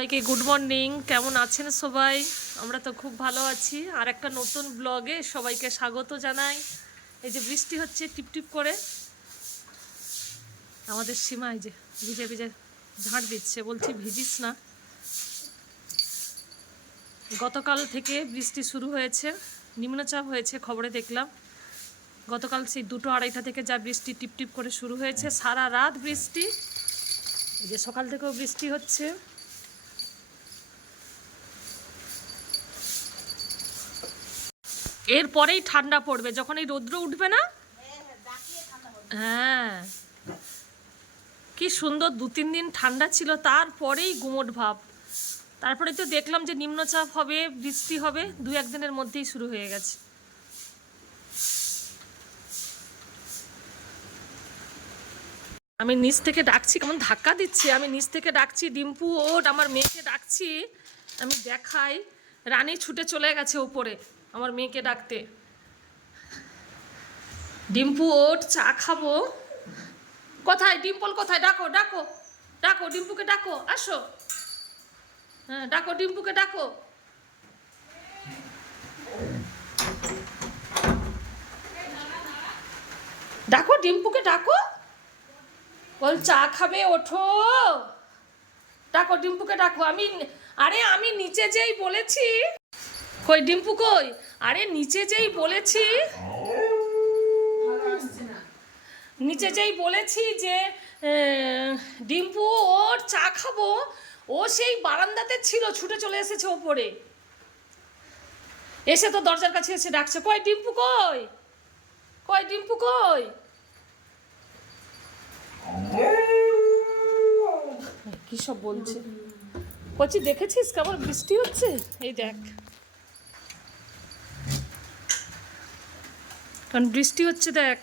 সবাইকে good morning. কেমন আছেন সবাই? আমরা তো খুব ভালো আছি। আর একটা নতুন ব্লগে সবাইকে স্বাগত জানাই। এই যে বৃষ্টি হচ্ছে টিপটিপ করে, আমাদের সীমা এই যে ভিজে ভিজে ঝাঁট দিচ্ছে, বলছি ভিজিস না। গতকাল থেকে বৃষ্টি শুরু হয়েছে, নিম্নচাপ হয়েছে খবরে দেখলাম। গতকাল সেই 2টো-2:30 থেকে যা বৃষ্টি টিপটিপ করে শুরু হয়েছে, সারা রাত বৃষ্টি। এই যে সকাল থেকেও বৃষ্টি হচ্ছে। এরপরেই ঠান্ডা পড়বে, যখন এই রৌদ্র উঠবে না। হ্যাঁ, কি সুন্দর 2-3 দিন ঠান্ডা ছিল, তারপরেই গুমোট ভাব। তারপরে তো দেখলাম যে নিম্নচাপ হবে, বৃষ্টি হবে, 2-1 দিনের মধ্যেই শুরু হয়ে গেছে। আমি নিচ থেকে ডাকছি, কেমন ধাক্কা দিচ্ছে। আমি নিচ থেকে ডাকছি, ডিম্পু ওঠ, আমার মেয়েকে ডাকছি। আমি দেখাই, রানী ছুটে চলে গেছে ওপরে আমার মেয়েকে ডাকতে। ডিম্পু ওঠ, চা খাবো। কোথায় ডিম্পল, কোথায়? ডাকো ডাকো ডাকো, ডিম্পুকে ডাকো, আসো। হ্যাঁ ডাকো, ডিম্পুকে ডাকো। ডাকো ডিম্পুকে ডাকো, বল চা খাবে, ওঠো। ডাকো ডিম্পুকে ডাকো। আমি নিচে যেই বলেছি, কই ডিম্পু কই? আরে নিচে যেই বলেছি, নিচে যেই বলেছি যে ডিম্পু ওর চা খাবো, ও সেই বারান্দাতে ছিল, ছুটে চলে এসেছে ওপরে। এসে তো দরজার কাছে এসে ডাকছে, কই ডিম্পু কই? কই ডিম্পু কই? কি সব বলছে? বলছি দেখেছিস কেমন বৃষ্টি হচ্ছে? এই দেখ, কারণ বৃষ্টি হচ্ছে, দেখ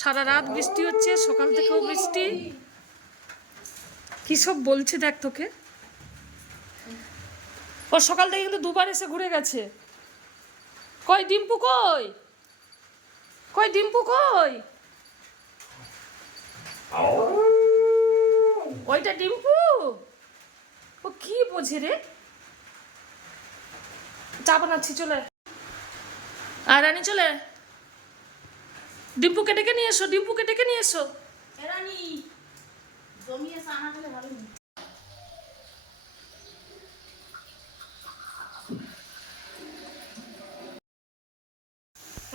সারা রাত বৃষ্টি হচ্ছে, সকাল থেকেও বৃষ্টি। কি সব বলছে দেখ তোকে। ও সকাল থেকে কিন্তু 2বার এসে ঘুরে গেছে। কই ডিম্পু কই? কই ডিম্পু কই? ওইটা ডিম্পু? ও কি বোঝে রে? চা বানাচ্ছি, চলে। আর রানী চলে, ডিম্পুকে ডেকে নিয়ে এসো, ডিম্পুকে ডেকে নিয়ে এসো।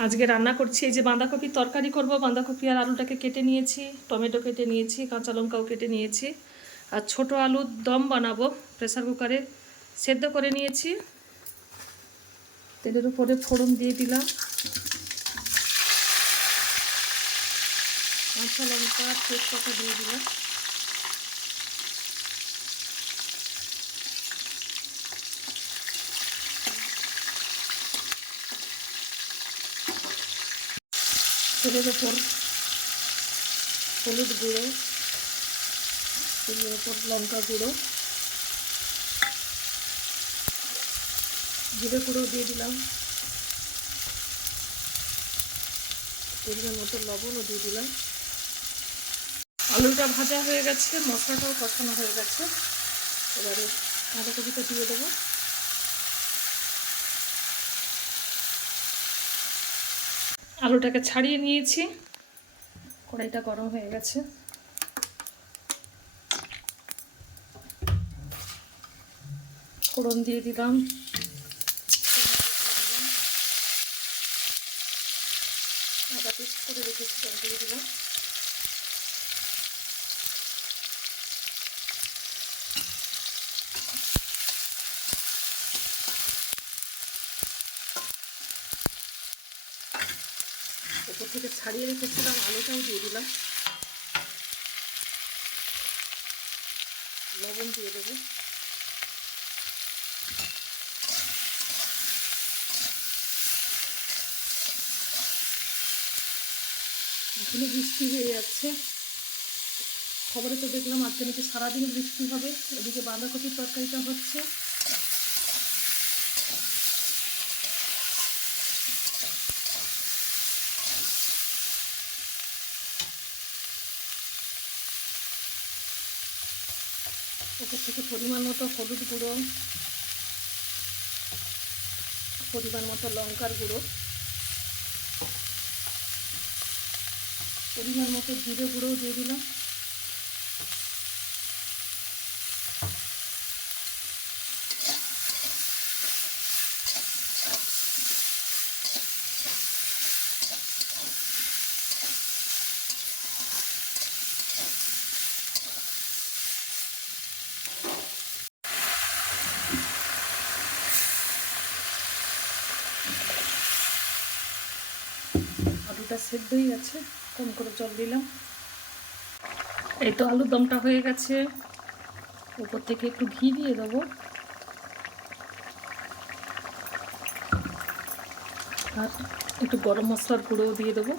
আজকে রান্না করছি, এই যে বাঁধাকপির তরকারি করব। বাঁধাকপি আর আলুটাকে কেটে নিয়েছি, টমেটো কেটে নিয়েছি, কাঁচা লঙ্কাও কেটে নিয়েছি। আর ছোট আলুর দম বানাবো, প্রেসার কুকারে সেদ্ধ করে নিয়েছি। তেলের উপরে ফোড়ন দিয়ে দিলাম, কাঁচা লঙ্কা, তেজপাতা দিয়ে দিলাম। তেলের ওপর হলুদ গুঁড়ো, তেলের ওপর লঙ্কা গুঁড়ো, জিরে গুঁড়ো দিয়ে দিলাম, পরিমাণ মতো লবণও দিয়ে দিলাম। আলুটা ভাজা হয়ে গেছে, মশলাটাও কষানো হয়ে গেছে। এবারে বাঁধাকপিটা দিয়ে দেবো। আলুটাকে ছাড়িয়ে নিয়েছি, কড়াইটা গরম হয়ে গেছে। ফোড়ন দিয়ে দিলাম, আদা পেস্ট করে রেখেছিলাম দিয়ে দিলাম। ওপর থেকে ছাড়িয়ে রেখেছিলাম আলুটাও দিয়ে দিলাম, লবণ দিয়ে দেবো। এখানে বৃষ্টি হয়ে যাচ্ছে, খবরে তো দেখলাম আজকে নাকি সারাদিন বৃষ্টি হবে। এদিকে বাঁধাকপির তরকারিটা হচ্ছে। ওপর থেকে পরিমাণ মতো হলুদ গুঁড়ো, পরিমাণ মতো লঙ্কার গুঁড়ো, পরিমাণ মতো জিরে গুঁড়োও দিয়ে দিলাম। আলুটা সেদ্ধই আছে, কম করে জল দিলাম। এই তো আলুর দমটা হয়ে গেছে। উপর থেকে একটু ঘি দিয়ে দেবো, আর একটু গরম মশলার গুঁড়োও দিয়ে দেবো।